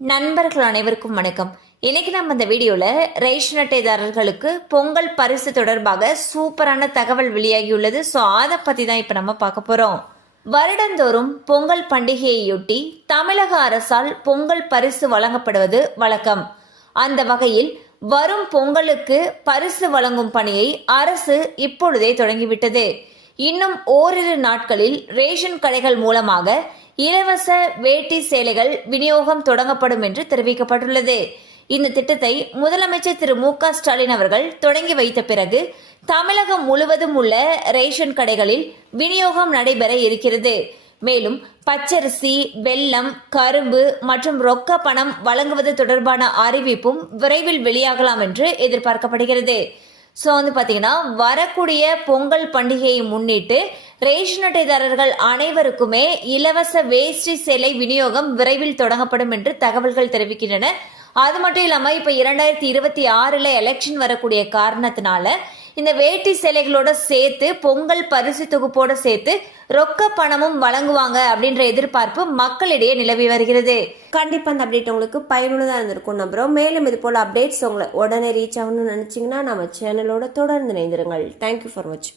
நண்பர்கள் அனைவருக்கும் வணக்கம். இன்னைக்கு நம்ம இந்த வீடியோல ரேஷன் அட்டைதாரர்களுக்கு பொங்கல் பரிசு தொடர்பாக சூப்பரான தகவல் வெளியாகியுள்ளது. ஸோ அதை பத்தி தான் இப்ப நம்ம பார்க்க போறோம். வருடந்தோறும் பொங்கல் பண்டிகையையொட்டி தமிழக அரசால் பொங்கல் பரிசு வழங்கப்படுவது வழக்கம். அந்த வகையில் வரும் பொங்கலுக்கு பரிசு வழங்கும் பணியை அரசு இப்பொழுதே தொடங்கிவிட்டது. இன்னும் ஓரிரு நாட்களில் ரேஷன் கடைகள் மூலமாக இலவச வேட்டி சேலைகள் விநியோகம் தொடங்கப்படும் என்று தெரிவிக்கப்பட்டுள்ளது. இந்த திட்டத்தை முதலமைச்சர் திரு மு.க. ஸ்டாலின் அவர்கள் தொடங்கி வைத்த பிறகு தமிழகம் முழுவதும் உள்ள ரேஷன் கடைகளில் விநியோகம் நடைபெற இருக்கிறது. மேலும் பச்சரிசி, வெல்லம், கரும்பு மற்றும் ரொக்க பணம் வழங்குவது தொடர்பான அறிவிப்பும் விரைவில் வெளியாகலாம் என்று எதிர்பார்க்கப்படுகிறது. ஸோ பார்த்தீங்கன்னா வரக்கூடிய பொங்கல் பண்டிகையை முன்னிட்டு ரேஷன் அட்டைதாரர்கள் அனைவருக்குமே இலவச வேஷ்டி சேலை விநியோகம் விரைவில் தொடங்கப்படும் என்று தகவல்கள் தெரிவிக்கின்றன. அது மட்டும் இல்லாமல் இப்போ 2026 எலெக்ஷன் வரக்கூடிய காரணத்தினால இந்த வேட்டி சேலைகளோட சேர்த்து பொங்கல் பரிசு தொகுப்போட சேர்த்து ரொக்க பணமும் வழங்குவாங்க அப்படின்ற எதிர்பார்ப்பு மக்களிடையே நிலவி வருகிறது. கண்டிப்பா அந்த அப்டேட் உங்களுக்கு பயனுள்ளதா இருந்திருக்கும் நம்புறோம். மேலும் இது போல அப்டேட்ஸ் உங்களை உடனே ரீச் ஆகணும்னு நினைச்சீங்கன்னா நம்ம சேனலோட தொடர்ந்து இணைந்திருங்கள். தேங்க்யூ ஃபார் வாட்சிங்.